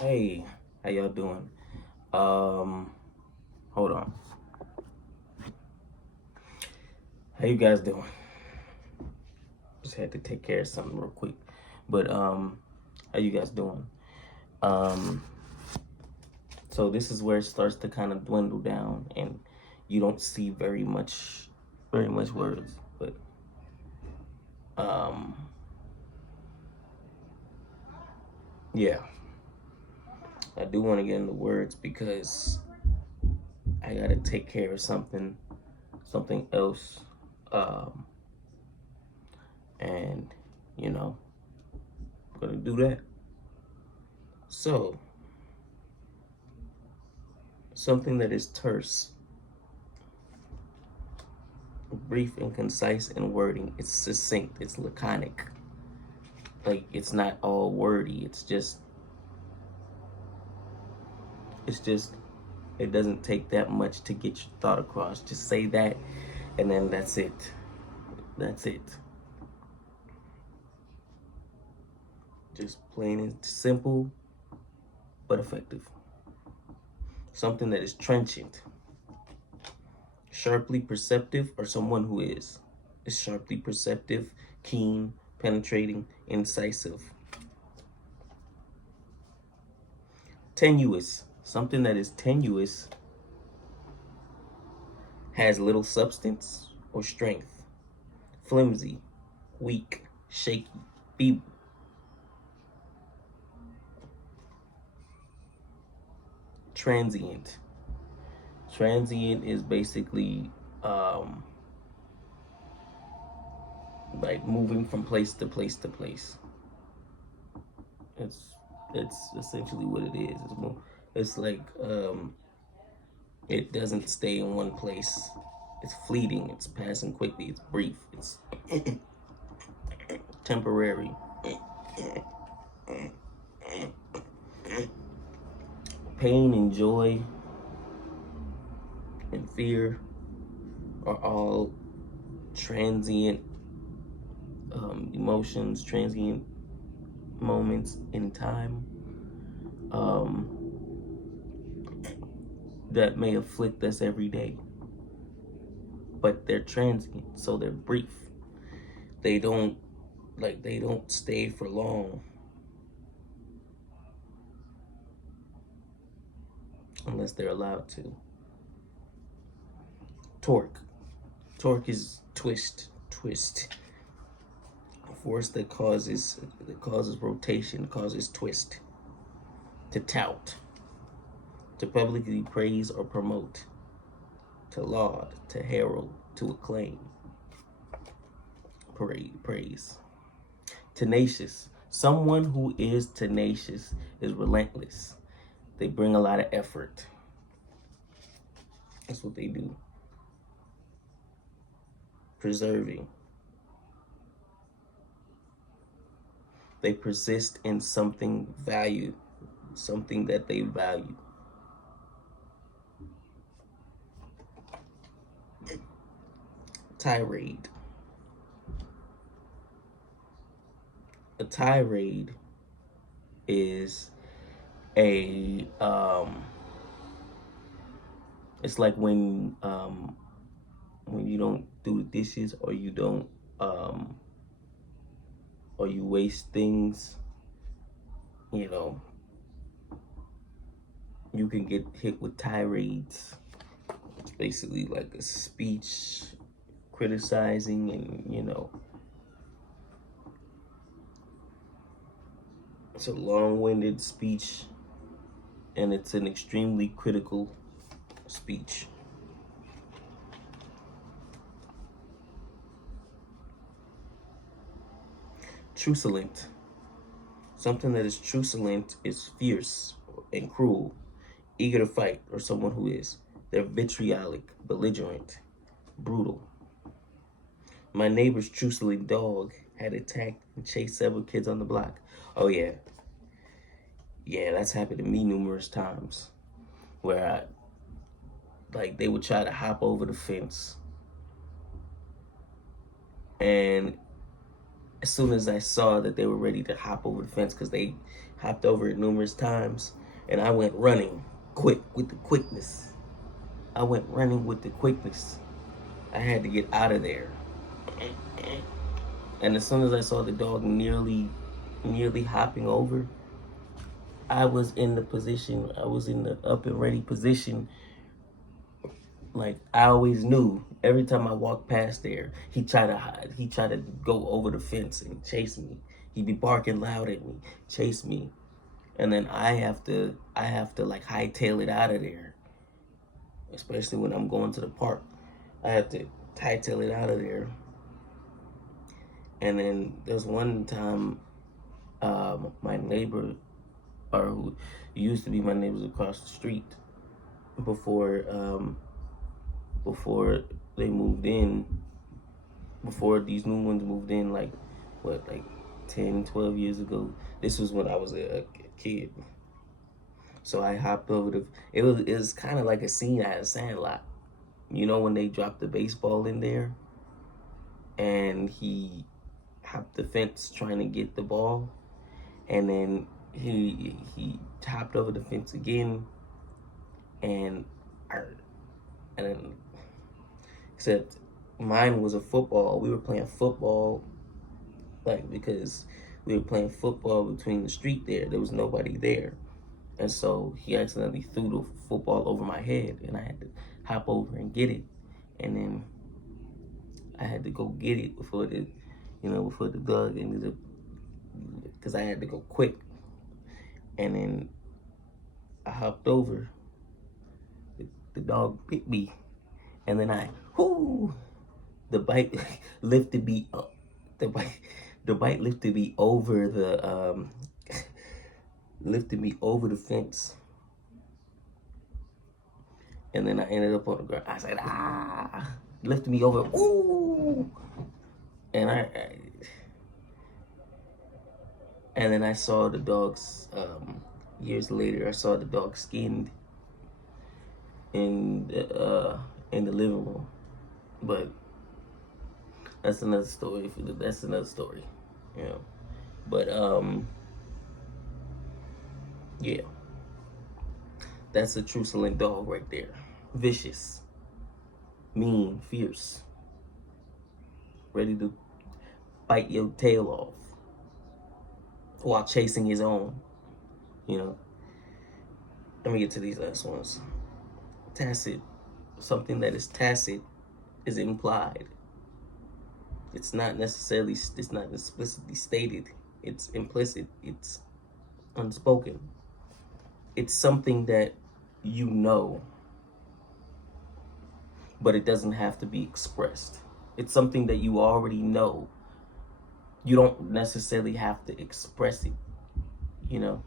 Hey, how y'all doing? Um, Hold on. How you guys doing? Just had to take care of something real quick. But how you guys doing? Um, so this is where it starts to kind of dwindle down and you don't see very much words. But um yeah, I do want to get into words because I gotta take care of something else. Um and you know, I'm gonna do that. So something that is terse, brief and concise in wording. It's succinct. It's laconic. Like it's not all wordy. It's just it doesn't take that much to get your thought across. Just say that and then that's it. That's it. Just plain and simple but effective. Something that is trenchant, sharply perceptive, or someone who is sharply perceptive, keen, penetrating, incisive. Tenuous, something that is tenuous, has little substance or strength. Flimsy, weak, shaky, feeble. Transient. Transient is basically like moving from place to place to place. It's it's essentially what it is. It's like it doesn't stay in one place. It's fleeting. It's passing quickly. It's brief. It's temporary. Pain and joy and fear are all transient emotions, transient moments in time um, that may afflict us every day, but they're transient, so they're brief. They don't stay for long unless they're allowed to. Torque. Torque is twist. A force that causes rotation, causes twist. To tout. To publicly praise or promote. To laud, to herald, to acclaim. Praise. Tenacious. Someone who is tenacious is relentless. They bring a lot of effort. That's what they do. Preserving. They persist in something valued, something that they value. Tirade. A tirade is a it's like when you don't do the dishes or you don't or you waste things, you know, you can get hit with tirades. It's basically like a speech criticizing and, it's a long-winded speech and it's an extremely critical speech. Truculent. Something that is truculent is fierce and cruel, eager to fight, or someone who is. They're vitriolic, belligerent, brutal. My neighbor's truculent dog had attacked and chased several kids on the block. Oh yeah. Yeah, that's happened to me numerous times where they would try to hop over the fence, and as soon as I saw that they were ready to hop over the fence, because hopped over it numerous times, and I went running quick with the quickness. I went running with the quickness. I had to get out of there. And as soon as I saw the dog nearly hopping over, I was in the up and ready position. Like, I always knew every time I walked past there, he'd try to hide. He'd try to go over the fence and chase me. He'd be barking loud at me, chase me. And then I have to like hightail it out of there. Especially when I'm going to the park. I have to hightail it out of there. And then there's one time, my neighbor, or who used to be my neighbors across the street, before they moved in, before these new ones moved in, like 10, 12 years ago. This was when I was a kid. So I hopped over it was kind of like a scene out of Sandlot. You know, when they dropped the baseball in there and he hopped the fence trying to get the ball, and then he hopped over the fence again, and then, except mine was a football. We were playing football, like, because we were playing football between the street there. There was nobody there. And so he accidentally threw the football over my head, and I had to hop over and get it. And then I had to go get it before the dog ended up, because I had to go quick. And then I hopped over. The dog bit me, and then the bite lifted me up. The bite lifted me over the fence, and then I ended up on the ground. I said, lifted me over, ooh, and and then I saw the dog's, years later, I saw the dog skinned in the living room. But that's another story. You know. But yeah, that's a truculent dog right there. Vicious, mean, fierce, ready to bite your tail off while chasing his own. You know. Let me get to these last ones. Tacit. Something that is tacit is implied. It's not explicitly stated. It's implicit. It's unspoken. It's something that you know, but it doesn't have to be expressed. It's something that you already know. You don't necessarily have to express it, you know?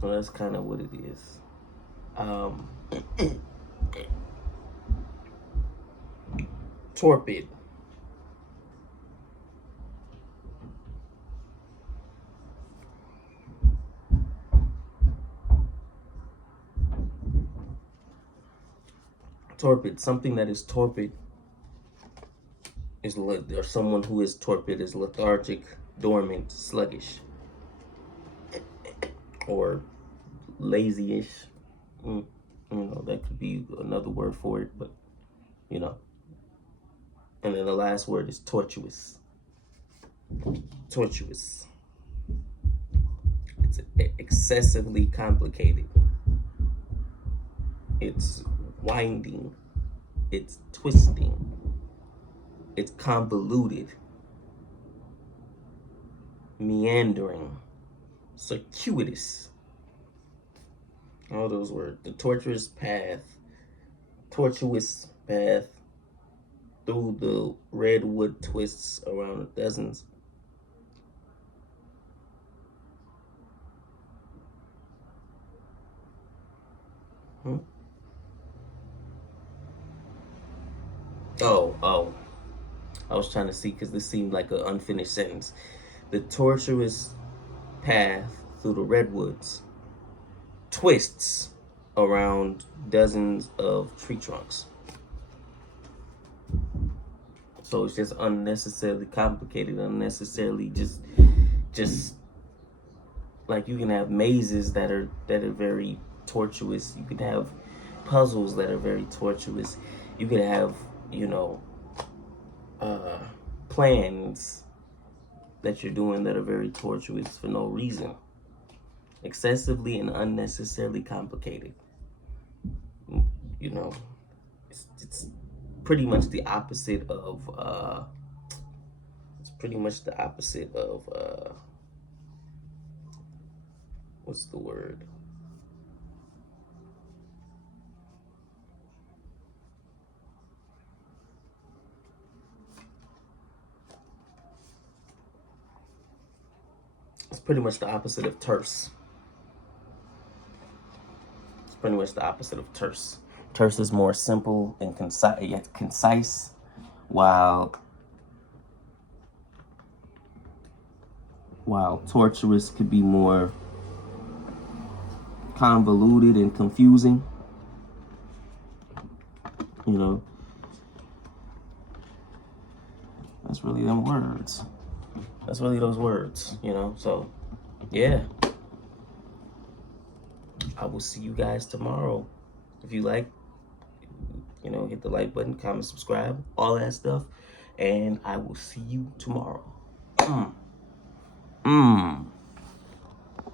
So that's kind of what it is. Torpid. Torpid. Something that is torpid is or someone who is torpid is lethargic, dormant, sluggish, or lazy-ish. You know, that could be another word for it, but you know. And then the last word is tortuous. Tortuous. It's excessively complicated. It's winding. It's twisting. It's convoluted. Meandering. Circuitous. All those words. The tortuous path through the redwood twists around dozens. Oh. I was trying to see because this seemed like an unfinished sentence. The tortuous path through the redwoods twists around dozens of tree trunks. So it's just unnecessarily complicated, unnecessarily just like you can have mazes that are very tortuous. You can have puzzles that are very tortuous. You can have, you know, plans that you're doing that are very tortuous for no reason. Excessively and unnecessarily complicated. You know, it's pretty much the opposite of what's the word? It's pretty much the opposite of terse. It's pretty much the opposite of terse. Terse is more simple and concise, while torturous could be more convoluted and confusing. You know, that's really them words. That's really those words, you know. So, yeah. I will see you guys tomorrow. If you like, you know, hit the like button, comment, subscribe, all that stuff. And I will see you tomorrow.